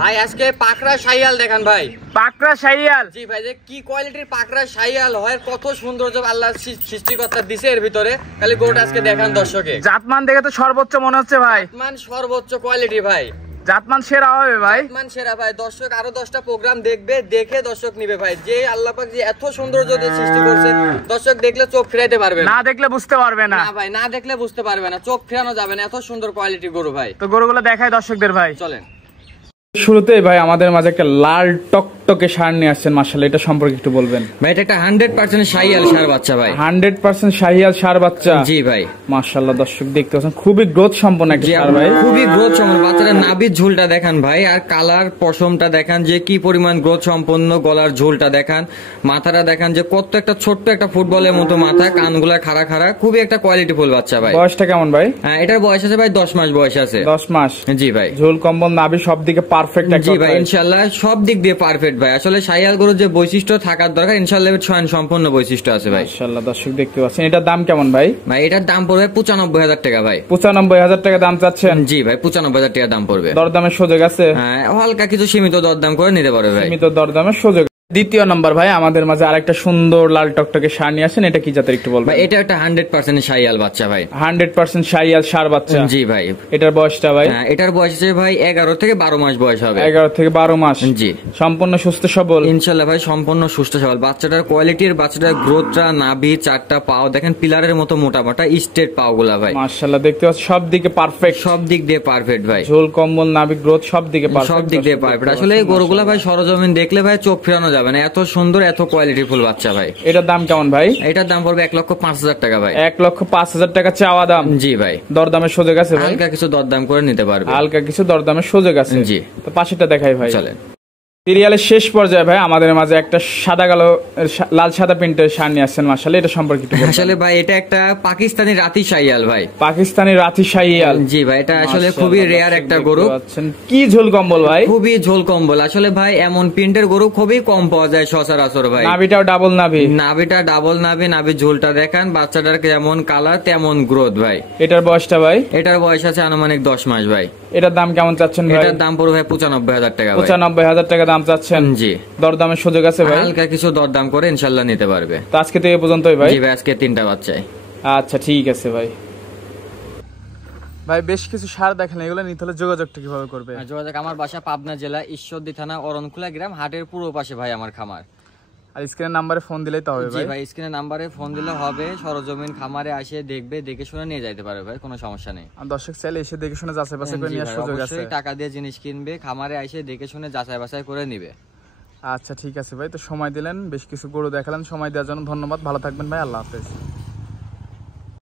ভাই আজকে পাকড়া শাইয়াল দেখেন ভাই, পাকড়া শাইয়াল। জি ভাই, যে কি কোয়ালিটির পাকড়া শাইয়াল হয়, কত সৌন্দর্য আল্লাহ সৃষ্টিকর্তা দিছে এর ভিতরে। খালি গরুটা আজকে দেখান দর্শকে। জাতমান দেখে তো সর্বোচ্চ মনে হচ্ছে ভাই, জাতমান সর্বোচ্চ কোয়ালিটি ভাই, জাতমান সেরা হবে ভাই, জাতমান সেরা ভাই। দর্শক আরো 10টা প্রোগ্রাম দেখবে, দেখে দর্শক নিবে ভাই। যে আল্লাহ পাক যে এত সৌন্দর্য দিয়ে সৃষ্টি করছে, দর্শক দেখলে চোখ ফিরাইতে পারবে না, দেখলে বুঝতে পারবে না। না ভাই, না দেখলে বুঝতে পারবে না, চোখ ফেরানো যাবে না, এত সুন্দর কোয়ালিটি গরু ভাই। তো গরুগুলো দেখায় দর্শকদের ভাই, চলেন। শুরুতেই ভাই আমাদের মাঝে একটা লাল টকটকে ষাঁড় নিয়ে আসছেন, মাশাআল্লাহ, এটা সম্পর্কে একটু বলবেন ভাই। এটা একটা 100% শাইয়াল ষাঁড় বাচ্চা ভাই, 100% শাহিয়াল ষাঁড় বাচ্চা। জি ভাই, মাশাআল্লাহ, দর্শক দেখতে পাচ্ছেন খুবই গ্রোথ সম্পন্ন একটা ষাঁড় ভাই, খুবই গ্রোথ সম্পন্ন। বাচ্চাটার নাভির ঝুলটা দেখান ভাই, আর কালার পশমটা দেখান যে কি পরিমাণ গ্রোথ সম্পন্ন। গলার ঝুলটা দেখান, মাথাটা দেখান যে কত একটা ছোট্ট একটা ফুটবলের মতো মাথা, কানগুলা খাড়া খাড়া, খুবই একটা কোয়ালিটি ফুল বাচ্চা ভাই। বয়সটা কেমন ভাই? এটার বয়স আছে ভাই 10 মাস বয়স আছে। 10 মাস? জি ভাই। ঝুল কম্বল নাভি সব দিকে পারফেক্ট। জি ভাই, ইনশাআল্লাহ সব দিক দিয়ে পারফেক্ট ভাই। আসলে শাইয়াল গরুর যে বৈশিষ্ট্য থাকার দরকার, ইনশাআল্লাহ স্বয়ং সম্পূর্ণ বৈশিষ্ট্য আছে ভাই। মাশাআল্লাহ, দর্শক দেখতে পাচ্ছেন। এটার দাম কেমন ভাই? ভাই এটার দাম পড়বে 95,000 টাকা ভাই। 95,000 টাকা দাম চাচ্ছেন? জি ভাই, 95,000 টাকা দাম পড়বে। দরদামের সুযোগ আছে? হ্যাঁ, হালকা কিছু সীমিত দরদাম করে নিতে পারবে ভাই। সীমিত দরদামের সুযোগ। দ্বিতীয় নাম্বার ভাই আমাদের মাঝে আরেকটা সুন্দর লাল টকটকে ষাঁড় নিয়ে আসেন, এটা কি জাতের একটু বলবেন? এটা একটা 100% শাইয়াল বাচ্চা ভাই, 100% শাইয়াল ষাঁড় বাচ্চা। জি ভাই। এটার বয়সটা ভাই? এটার বয়স আছে ভাই 11 থেকে 12 মাস বয়স হবে। 11 থেকে 12 মাস? জি। সম্পূর্ণ সুস্থ সবল ইনশাআল্লাহ ভাই, সম্পূর্ণ সুস্থ সবল। বাচ্চাটার কোয়ালিটির, বাচ্চাটার গ্রোথটা, নাভি, 4টা পাও দেখেন পিলারের মতো মোটা মোটা স্ট্রেট পাও গুলা ভাই। মাশাআল্লাহ, দেখতে পাচ্ছেন সব দিকে পারফেক্ট, সব দিক দিয়ে পারফেক্ট ভাই। ঝোল কম্বল নাভি গ্রোথ সব দিকে পারফেক্ট, সব দিক দিয়ে পারফেক্ট। আসলে এই গরুগুলা ভাই সরজমিন দেখলে ভাই চোখ ফেরানো যাবে না, এত সুন্দর, এত কোয়ালিটি ফুল বাচ্চা ভাই। এটার দাম কেমন ভাই? এটার দাম পড়বে 1,05,000 টাকা ভাই। 1,05,000 টাকা চাওয়া দাম? জি ভাই। দরদামের সুযোগ আছে ভাই? হালকা কিছু দরদাম করে নিতে পারবে। হালকা কিছু দরদামের সুযোগ আছে? জি। তো পাশেরটা দেখাই ভাই। চলেন। সিরিয়ালের শেষ পর্যায়ে ভাই আমাদের মাঝে একটা সাদা কালো লাল সাদা প্রিন্টের ষাঁড় নিয়ে আসছেন, মাশাআল্লাহ, এটা সম্পর্কে একটু বলবেন? আসলে ভাই এটা একটা পাকিস্তানি রাতি শাইয়াল ভাই। পাকিস্তানি রাতি শাইয়াল? জি ভাই, এটা আসলে খুবই রেয়ার একটা গরু। কি ঝোল কম্বল ভাই? খুবই ঝোল কম্বল। আসলে ভাই এমন প্রিন্টের গরু খুবই কম পাওয়া যায় সচরাচর ভাই। নাভিটাও ডাবল নাভি? নাভিটা ডাবল নাভি, নাভি ঝোলটা দেখান, বাচ্চাটার যেমন কালার তেমন গ্রোথ ভাই। এটার বয়সটা ভাই? এটার বয়স আছে আনুমানিক 10 মাস ভাই। এটার দাম কেমন চাচ্ছেন ভাই? এটার দাম পড়বে ভাই 95,000 টাকা ভাই। 95,000 টাকা দাম চাচ্ছেন? জি। দরদামের সুযোগ আছে ভাই? হালকা কিছু দরদাম করে ইনশাআল্লাহ নিতে পারবে। তো আজকে তো এই পর্যন্তই ভাই? জি ভাই, আজকে 3টা বাচ্চাই। আচ্ছা ঠিক আছে ভাই। ভাই বেশ কিছু ষাঁড় দেখেন, এগুলো নিতে হলে যোগাযোগটা কিভাবে করবে? যোগাযোগ আমার বাসা পাবনা জেলা ঈশ্বরদী থানা অরণখোলা গ্রাম, হাটের পূর্ব পাশে ভাই আমার খামার। আর স্ক্রিনের নাম্বারে ফোন দিলেই তো হবে ভাই? জি ভাই, স্ক্রিনের নাম্বারে ফোন দিলে হবে। সরজমিন খামারে আসে দেখবে, দেখে শুনে নিয়ে যাইতে পারবে ভাই, কোনো সমস্যা নেই। আর দর্শক চাইলে এসে দেখে শুনে যাচাই বাছাই করে নেওয়ার সুযোগ আছে? টাকা দিয়ে জিনিস কিনবে, খামারে এসে দেখে শুনে যাচাই বাছাই করে নিবে। আচ্ছা ঠিক আছে ভাই, তো সময় দিলেন, বেশ কিছু গরু দেখালেন, সময় দেওয়ার জন্য ধন্যবাদ। ভালো থাকবেন ভাই, আল্লাহ হাফেজ।